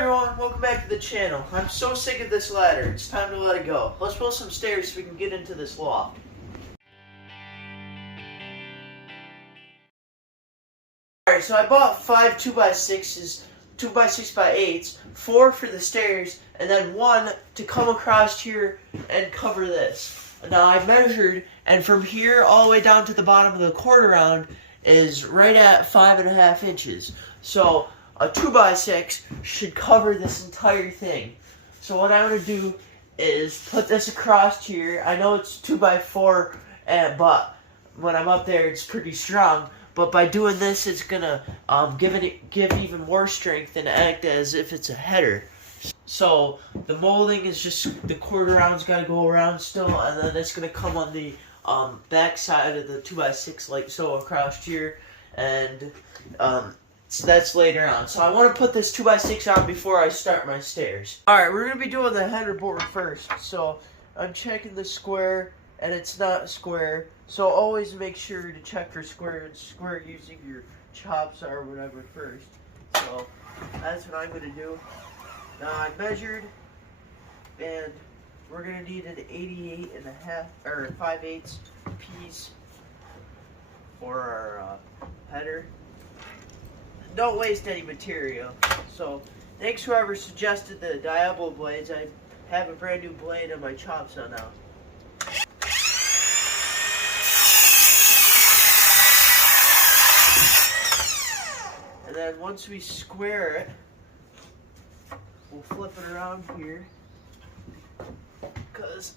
everyone, welcome back to the channel. I'm so sick of this ladder, it's time to let it go. Let's build some stairs so we can get into this loft. Alright, so I bought 5 2x6s, 2x6x8s, 4 for the stairs, and then 1 to come across here and cover this. Now I measured, and from here all the way down to the bottom of the quarter round is right at 5.5 inches. So a 2x6 should cover this entire thing. So what I'm going to do is put this across here. I know it's 2x4, but when I'm up there it's pretty strong. But by doing this, it's going to give even more strength and act as if it's a header. So the molding is just, the quarter round's got to go around still, and then it's going to come on the back side of the 2x6 like so across here, and so that's later on. So I want to put this 2x6 on before I start my stairs. Alright, we're going to be doing the header board first. So I'm checking the square, and it's not square. So always make sure to check for square using your chops or whatever first. So that's what I'm going to do. Now I measured, and we're going to need an 88.5 or 5/8 piece for our header. Don't waste any material. So thanks whoever suggested the Diablo blades. I have a brand new blade on my chop saw now. And then once we square it, we'll flip it around here, because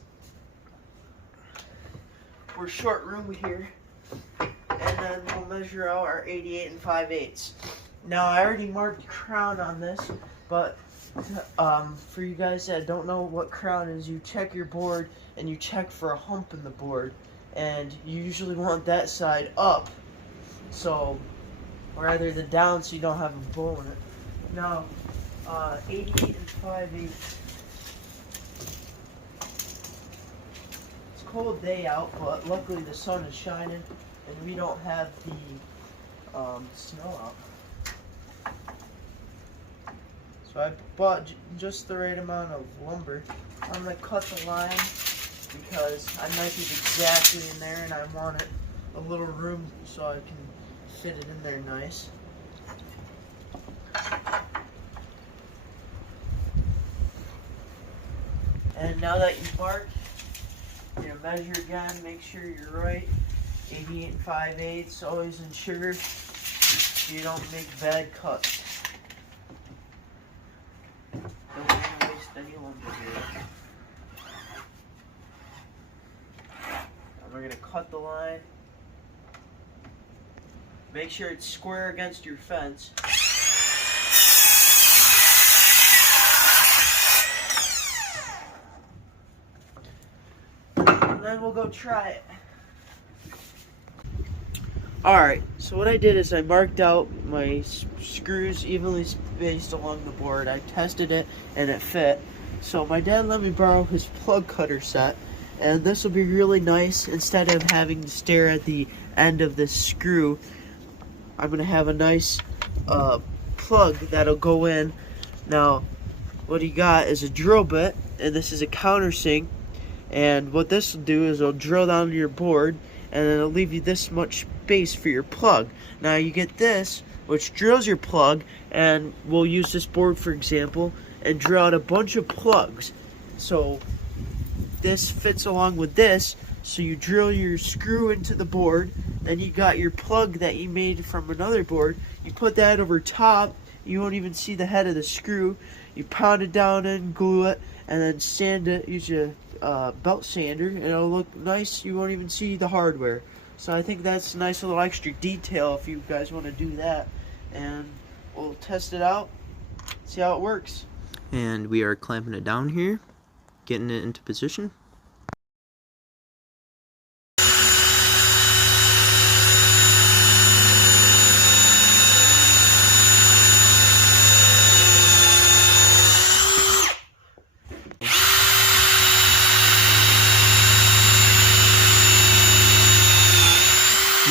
we're short room here. And then we'll measure out our 88 and 5/8. Now I already marked the crown on this, but for you guys that don't know what crown is, you check your board and you check for a hump in the board, and you usually want that side up, so rather than down, so you don't have a bowl in it. Now 88 and 5/8. It's a cold day out, but luckily the sun is shining and we don't have the snow out. So I bought just the right amount of lumber. I'm going to cut the line because I might be exactly in there, and I want it a little room so I can fit it in there nice. And now that you've marked, you're going to measure again, make sure you're right. 88 and 5/8, always ensure you don't make bad cuts. Don't want to waste any lumber here. And we're going to cut the line. Make sure it's square against your fence. And then we'll go try it. Alright, so what I did is I marked out my screws evenly spaced along the board. I tested it and it fit. So my dad let me borrow his plug cutter set, and this will be really nice. Instead of having to stare at the end of this screw, I'm going to have a nice plug that'll go in. Now what he got is a drill bit, and this is a countersink, and what this will do is it'll drill down to your board, and then it'll leave you this much space for your plug. Now you get this, which drills your plug, and we'll use this board for example and drill out a bunch of plugs. So this fits along with this, so you drill your screw into the board, then you got your plug that you made from another board, you put that over top, you won't even see the head of the screw, you pound it down and glue it, and then sand it, use a belt sander, and it'll look nice. You won't even see the hardware. So I think that's a nice little extra detail if you guys want to do that. And we'll test it out, see how it works. And we are clamping it down here, getting it into position.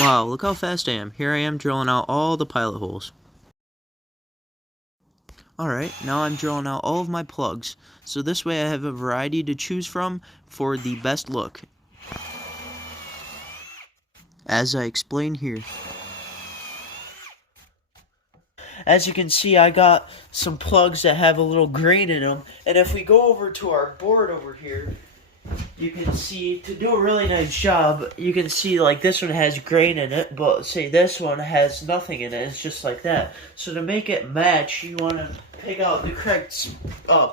Wow, look how fast I am. Here I am drilling out all the pilot holes. Alright, now I'm drilling out all of my plugs, so this way I have a variety to choose from for the best look, as I explain here. As you can see, I got some plugs that have a little grain in them, and if we go over to our board over here, you can see, to do a really nice job, you can see like this one has grain in it, but say this one has nothing in it. It's just like that. So to make it match, you want to pick out the correct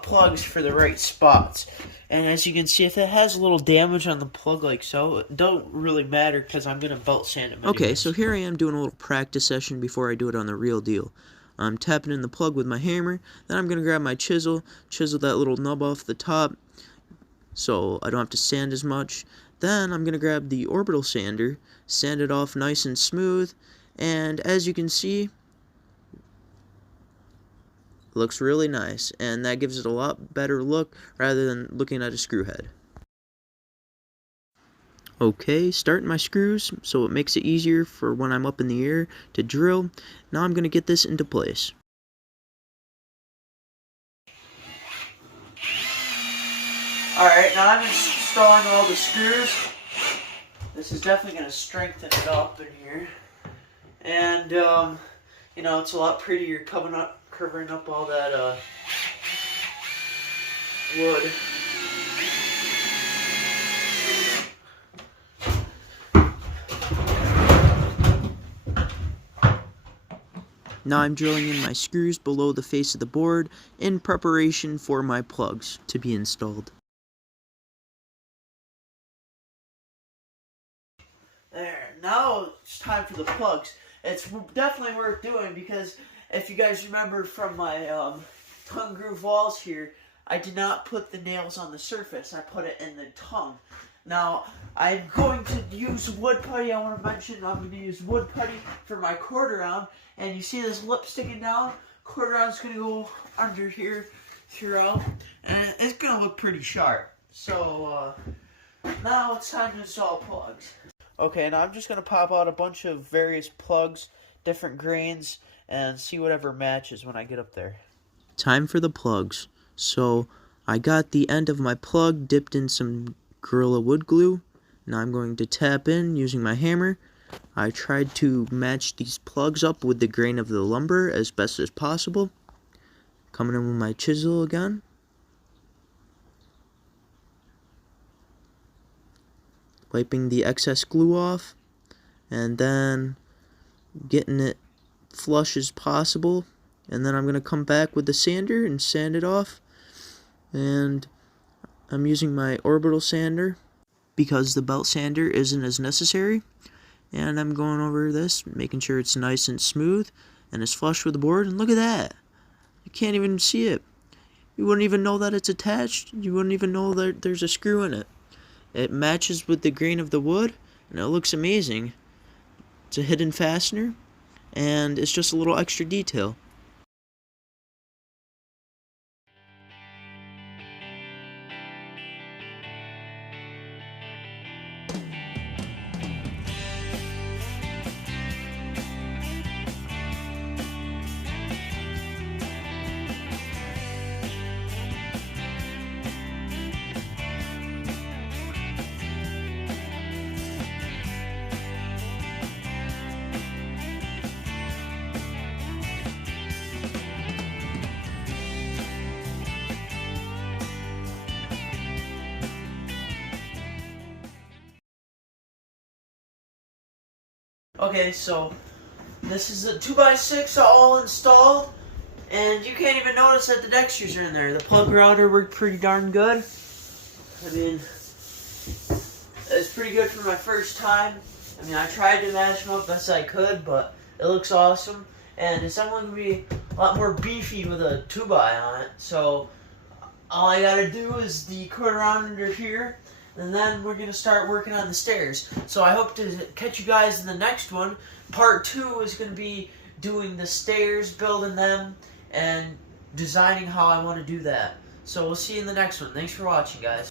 plugs for the right spots. And as you can see, if it has a little damage on the plug like so, it don't really matter because I'm going to belt sand it. Okay, so here I am doing a little practice session before I do it on the real deal. I'm tapping in the plug with my hammer, then I'm going to grab my chisel that little nub off the top, so I don't have to sand as much. Then I'm going to grab the orbital sander, sand it off nice and smooth, and as you can see, it looks really nice, and that gives it a lot better look rather than looking at a screw head. Okay, starting my screws so it makes it easier for when I'm up in the air to drill. Now I'm going to get this into place. Alright, now I'm installing all the screws. This is definitely going to strengthen it up in here. And, you know, it's a lot prettier covering up all that wood. Now I'm drilling in my screws below the face of the board in preparation for my plugs to be installed. There, now it's time for the plugs. It's definitely worth doing because if you guys remember from my tongue groove walls here, I did not put the nails on the surface. I put it in the tongue. Now, I'm going to use wood putty. I want to mention I'm going to use wood putty for my quarter round. And you see this lip sticking down? Quarter round's going to go under here throughout. And it's going to look pretty sharp. So, now it's time to install plugs. Okay, now I'm just going to pop out a bunch of various plugs, different grains, and see whatever matches when I get up there. Time for the plugs. So I got the end of my plug dipped in some Gorilla Wood glue. Now I'm going to tap in using my hammer. I tried to match these plugs up with the grain of the lumber as best as possible. Coming in with my chisel again. Wiping the excess glue off, and then getting it flush as possible, and then I'm going to come back with the sander and sand it off. And I'm using my orbital sander because the belt sander isn't as necessary, and I'm going over this, making sure it's nice and smooth and it's flush with the board. And look at that, you can't even see it. You wouldn't even know that it's attached. You wouldn't even know that there's a screw in it. It matches with the grain of the wood, and it looks amazing. It's a hidden fastener, and it's just a little extra detail. Okay, so this is a 2x6 all installed, and you can't even notice that the dexters are in there. The plug router worked pretty darn good. I mean, it's pretty good for my first time. I mean, I tried to match them up best I could, but it looks awesome. And it's definitely going to be a lot more beefy with a 2x on it. So all I got to do is the quarter round under here, and then we're going to start working on the stairs. So I hope to catch you guys in the next one. Part 2 is going to be doing the stairs, building them, and designing how I want to do that. So we'll see you in the next one. Thanks for watching, guys.